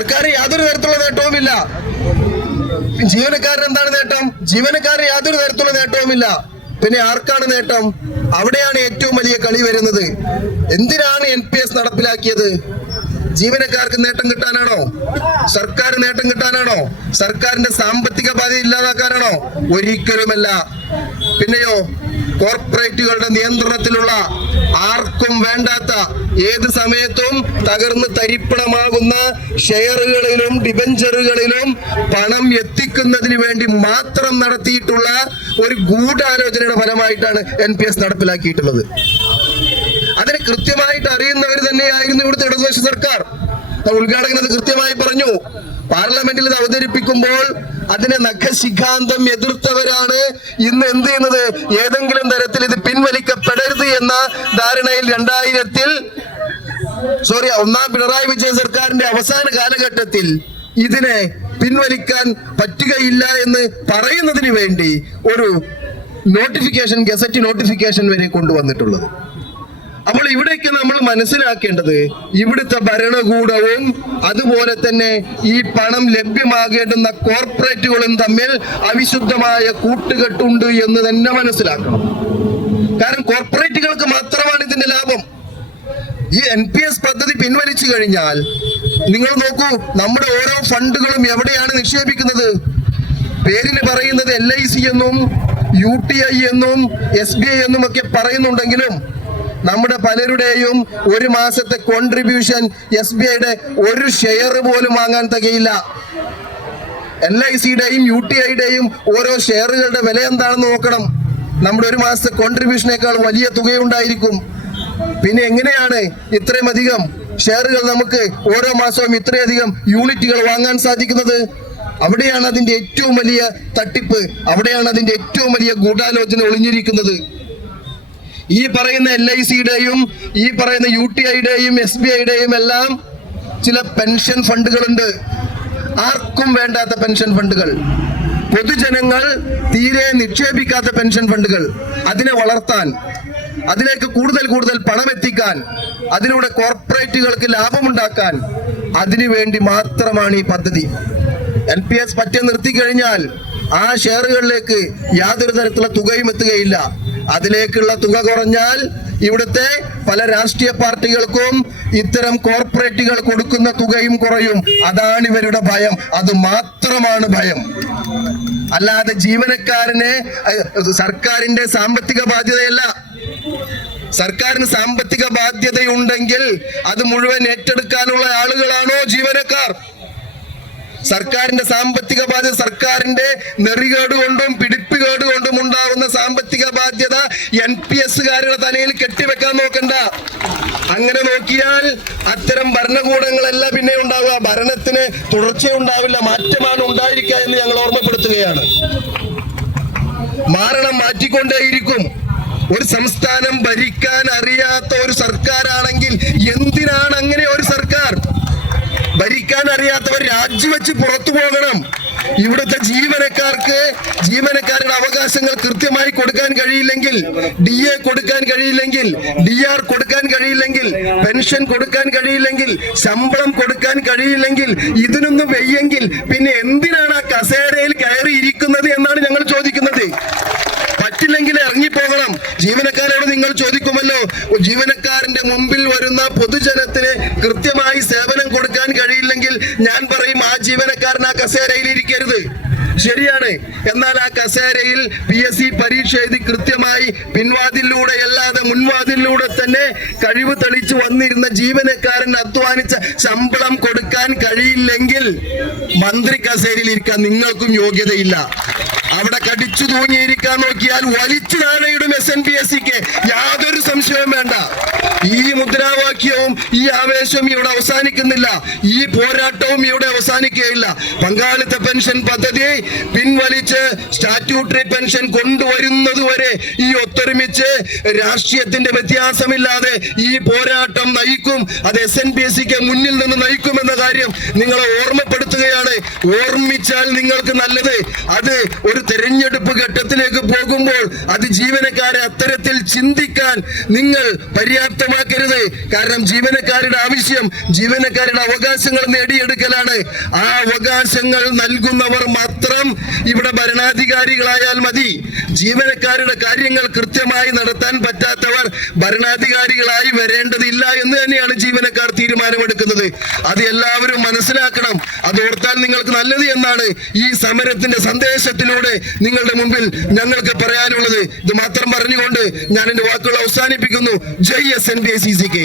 സർക്കാർ യാതൊരു തരത്തിലുള്ള നേട്ടവുമില്ല. ജീവനക്കാരൻ എന്താണ് നേട്ടം? ജീവനക്കാരൻ യാതൊരു തരത്തിലുള്ള നേട്ടവുമില്ല. പിന്നെ ആർക്കാണ് നേട്ടം? അവിടെയാണ് ഏറ്റവും വലിയ കളി വരുന്നത്. എന്തിനാണ് NPS നടപ്പിലാക്കിയത്? ജീവനക്കാർക്ക് നേട്ടം കിട്ടാനാണോ? സർക്കാർ നേട്ടം കിട്ടാനാണോ? സർക്കാരിന്റെ സാമ്പത്തിക ബാധ്യത ഇല്ലാതാക്കാനാണോ? ഒരിക്കലുമല്ല. പിന്നെയോ കോർപ്പറേറ്റുകളുടെ നിയന്ത്രണത്തിലുള്ള ആർക്കും വേണ്ടാത്ത ഏത് സമയത്തും തകർന്ന് തരിപ്പണമാകുന്ന ഷെയറുകളിലും ഡിബഞ്ചറുകളിലും പണം എത്തിക്കുന്നതിന് വേണ്ടി മാത്രം നടത്തിയിട്ടുള്ള ഒരു ഗൂഢാലോചനയുടെ ഫലമായിട്ടാണ് NPS നടപ്പിലാക്കിയിട്ടുള്ളത്. അതിന് കൃത്യമായിട്ട് അറിയുന്നവർ തന്നെയായിരുന്നു ഇവിടുത്തെ ഇടതുപക്ഷ സർക്കാർ. ഉദ്ഘാടകൻ അത് കൃത്യമായി പറഞ്ഞു. പാർലമെന്റിൽ ഇത് അവതരിപ്പിക്കുമ്പോൾ അതിനെ നഖശിഖാന്തം എതിർത്തവരാണ് ഇന്ന് എന്ത് ചെയ്യുന്നത്? ഏതെങ്കിലും തരത്തിൽ ഇത് പിൻവലിക്കപ്പെടരുത് എന്ന ധാരണയിൽ ഒന്നാം പിണറായി വിജയൻ സർക്കാരിന്റെ അവസാന കാലഘട്ടത്തിൽ ഇതിനെ പിൻവലിക്കാൻ പറ്റുകയില്ല എന്ന് പറയുന്നതിന് വേണ്ടി ഒരു നോട്ടിഫിക്കേഷൻ, ഗസറ്റ് നോട്ടിഫിക്കേഷൻ വരെ കൊണ്ടുവന്നിട്ടുള്ളത്. അപ്പോൾ ഇവിടേക്ക് നമ്മൾ മനസ്സിലാക്കേണ്ടത് ഇവിടുത്തെ ഭരണകൂടവും അതുപോലെ തന്നെ ഈ പണം ലഭ്യമാകേണ്ടുന്ന കോർപ്പറേറ്റുകളും തമ്മിൽ അവിശുദ്ധമായ കൂട്ടുകെട്ടുണ്ട് എന്ന് തന്നെ മനസ്സിലാക്കണം. കാരണം കോർപ്പറേറ്റുകൾക്ക് മാത്രമാണ് ഇതിന്റെ ലാഭം. ഈ NPS പദ്ധതി പിൻവലിച്ചു കഴിഞ്ഞാൽ നിങ്ങൾ നോക്കൂ, നമ്മുടെ ഓരോ ഫണ്ടുകളും എവിടെയാണ് നിക്ഷേപിക്കുന്നത്? പേരിന് പറയുന്നത് LIC എന്നും UTI എന്നും SBI എന്നും ഒക്കെ പറയുന്നുണ്ടെങ്കിലും നമ്മുടെ പലരുടെയും ഒരു മാസത്തെ കോൺട്രിബ്യൂഷൻ SBIയുടെ ഒരു ഷെയർ പോലും വാങ്ങാൻ തികയില്ല. LICയുടെയും UTIയുടെയും ഓരോ ഷെയറുകളുടെ വില എന്താണെന്ന് നോക്കണം. നമ്മുടെ ഒരു മാസത്തെ കോൺട്രിബ്യൂഷനേക്കാൾ വലിയ തുകയുണ്ടായിരിക്കും. പിന്നെ എങ്ങനെയാണ് ഇത്രയും അധികം ഷെയറുകൾ നമുക്ക് ഓരോ മാസവും ഇത്രയധികം യൂണിറ്റുകൾ വാങ്ങാൻ സാധിക്കുന്നത്? അവിടെയാണ് അതിന്റെ ഏറ്റവും വലിയ തട്ടിപ്പ്, അവിടെയാണ് അതിന്റെ ഏറ്റവും വലിയ ഗൂഢാലോചന ഒളിഞ്ഞിരിക്കുന്നത്. ഈ പറയുന്ന LICയുടെയും ഈ പറയുന്ന UTIയുടെയും SBIയുടെയും എല്ലാം ചില പെൻഷൻ ഫണ്ടുകളുണ്ട്. ആർക്കും വേണ്ടാത്ത പെൻഷൻ ഫണ്ടുകൾ, പൊതുജനങ്ങൾ തീരെ നിക്ഷേപിക്കാത്ത പെൻഷൻ ഫണ്ടുകൾ. അതിനെ വളർത്താൻ, അതിലേക്ക് കൂടുതൽ പണം എത്തിക്കാൻ, അതിലൂടെ കോർപ്പറേറ്റുകൾക്ക് ലാഭമുണ്ടാക്കാൻ, അതിനുവേണ്ടി മാത്രമാണ് ഈ പദ്ധതി. NPS പറ്റി നിർത്തിക്കഴിഞ്ഞാൽ ആ ഷെയറുകളിലേക്ക് യാതൊരു തരത്തിലുള്ള തുകയും എത്തുകയില്ല. അതിലേക്കുള്ള തുക കുറഞ്ഞാൽ ഇവിടുത്തെ പല രാഷ്ട്രീയ പാർട്ടികൾക്കും ഇത്തരം കോർപ്പറേറ്റുകൾ കൊടുക്കുന്ന തുകയും കുറയും. അതാണ് ഇവരുടെ ഭയം. അത് മാത്രമാണ് ഭയം. അല്ലാതെ ജീവനക്കാരന് സർക്കാരിന്റെ സാമ്പത്തിക ബാധ്യതയല്ല. സർക്കാരിന് സാമ്പത്തിക ബാധ്യതയുണ്ടെങ്കിൽ അത് മുഴുവൻ ഏറ്റെടുക്കാനുള്ള ആളുകളാണോ ജീവനക്കാർ? സർക്കാരിന്റെ സാമ്പത്തിക ബാധ്യത, സർക്കാരിന്റെ നെറികേട് കൊണ്ടും പിടിപ്പുകേട് കൊണ്ടും ഉണ്ടാവുന്ന സാമ്പത്തിക ബാധ്യത NPSകാരുടെ തലയിൽ കെട്ടിവെക്കാൻ നോക്കണ്ട. അങ്ങനെ നോക്കിയാൽ അത്തരം ഭരണകൂടങ്ങളല്ല പിന്നെ ഉണ്ടാവുക. ഭരണത്തിന് തുടർച്ചയുണ്ടാവില്ല, മാറ്റമാണ് ഉണ്ടായിരിക്കുക എന്ന് ഞങ്ങൾ ഓർമ്മപ്പെടുത്തുകയാണ്. മാറണം, മാറ്റിക്കൊണ്ടേയിരിക്കും. ഒരു സംസ്ഥാനം ഭരിക്കാൻ അറിയാത്ത ഒരു സർക്കാരാണെങ്കിൽ എന്തിനാണ് അങ്ങനെ ഒരു സർക്കാർ? ഭരിക്കാൻ അറിയാത്തവർ രാജിവെച്ച് പുറത്തു പോകണം. ഇവിടുത്തെ ജീവനക്കാരുടെ അവകാശങ്ങൾ കൃത്യമായി കൊടുക്കാൻ കഴിയില്ലെങ്കിൽ, DA കൊടുക്കാൻ കഴിയില്ലെങ്കിൽ, DR കൊടുക്കാൻ കഴിയില്ലെങ്കിൽ, പെൻഷൻ കൊടുക്കാൻ കഴിയില്ലെങ്കിൽ, ശമ്പളം കൊടുക്കാൻ കഴിയില്ലെങ്കിൽ, ഇതിനൊന്നും വയ്യെങ്കിൽ പിന്നെ എന്തിനാണ് ആ കസേരയിൽ കയറി ഇരിക്കുന്നത് എന്നാണ് ഞങ്ങൾ ചോദിക്കുന്നത്. പറ്റില്ലെങ്കിൽ ഇറങ്ങിപ്പോകണം. ജീവനക്കാരോട് നിങ്ങൾ ചോദിക്കുമല്ലോ, ജീവനക്കാരന്റെ മുമ്പിൽ വരുന്ന പൊതുജനത്തിന് കൃത്യമായി സേവനം കൊടുക്കാൻ കഴിയില്ലെങ്കിൽ ഞാൻ പറയും ആ ജീവനക്കാരൻ ആ കസേരയിൽ ഇരിക്കരുത്. ശരിയാണ്. എന്നാൽ ആ കസേരയിൽ PSC പരീക്ഷ എഴുതി കൃത്യമായി പിൻവാതിലൂടെ അല്ലാതെ മുൻവാതിലൂടെ തന്നെ കഴിവ് തെളിച്ചു വന്നിരുന്ന ജീവനക്കാരൻ അധ്വാനിച്ച ശമ്പളം കൊടുക്കാൻ കഴിയില്ലെങ്കിൽ മന്ത്രി കസേരയിൽ ഇരിക്കാൻ നിങ്ങൾക്കും യോഗ്യതയില്ല. അവിടെ കടിച്ചു തൂങ്ങിയിരിക്കാൻ നോക്കിയാൽ വലിച്ചു താഴെയിടും SNPSCക്ക്. യാതൊരു സംശയവും വേണ്ട. ഈ മുദ്രാവാക്യവും ഈ ആവേശവും ഇവിടെ അവസാനിക്കുന്നില്ല. ഈ പോരാട്ടവും ഇവിടെ അവസാനിക്കുകയില്ല. പങ്കാളിത്ത പെൻഷൻ പദ്ധതി പിൻവലിച്ച് സ്റ്റാറ്റ്യൂട്ടറി പെൻഷൻ കൊണ്ടുവരുന്നത് വരെ ഈ ഒത്തൊരുമിച്ച് രാഷ്ട്രീയത്തിന്റെ വ്യത്യാസമില്ലാതെ ഈ പോരാട്ടം നയിക്കും. അത് SNPSCക്ക് മുന്നിൽ നിന്ന് നയിക്കുമെന്ന കാര്യം നിങ്ങളെ ഓർമ്മപ്പെടുത്തുകയാണ്. എന്ന് ഓർമ്മിച്ചാൽ നിങ്ങൾക്ക് നല്ലത്. അത് ഒരു തെരഞ്ഞെടുപ്പ് ഘട്ടത്തിലേക്ക് പോകുമ്പോൾ അത് ജീവനക്കാരെ അത്തരത്തിൽ ചിന്തിക്കാൻ നിങ്ങൾ പര്യാപ്തമാക്കരുത്. കാരണം ജീവനക്കാരുടെ ആവശ്യം ജീവനക്കാരുടെ അവകാശങ്ങൾ നേടിയെടുക്കലാണ്. ആ അവകാശങ്ങൾ നൽകുന്നവർ മാത്രം ഇവിടെ ഭരണാധികാരികളായാൽ മതി. ജീവനക്കാരുടെ കാര്യങ്ങൾ കൃത്യമായി നടത്താൻ പറ്റാത്തവർ ഭരണാധികാരികളായി വരേണ്ടതില്ല എന്ന് തന്നെയാണ് ജീവനക്കാർ തീരുമാനമെടുക്കുന്നത്. അത് എല്ലാവരും മനസ്സിലാക്കണം. അത് ഓർത്താൽ നിങ്ങൾക്ക് നല്ലത് എന്നാണ് ഈ സമരത്തിന്റെ സന്ദേശത്തിലൂടെ നിങ്ങളുടെ മുമ്പിൽ ഞങ്ങൾക്ക് പറയാനുള്ളത്. ഇത് മാത്രം പറഞ്ഞുകൊണ്ട് ഞാൻ എന്റെ വാക്കുകൾ അവസാനിപ്പിക്കുന്നു. ജയ് SNBA CCK.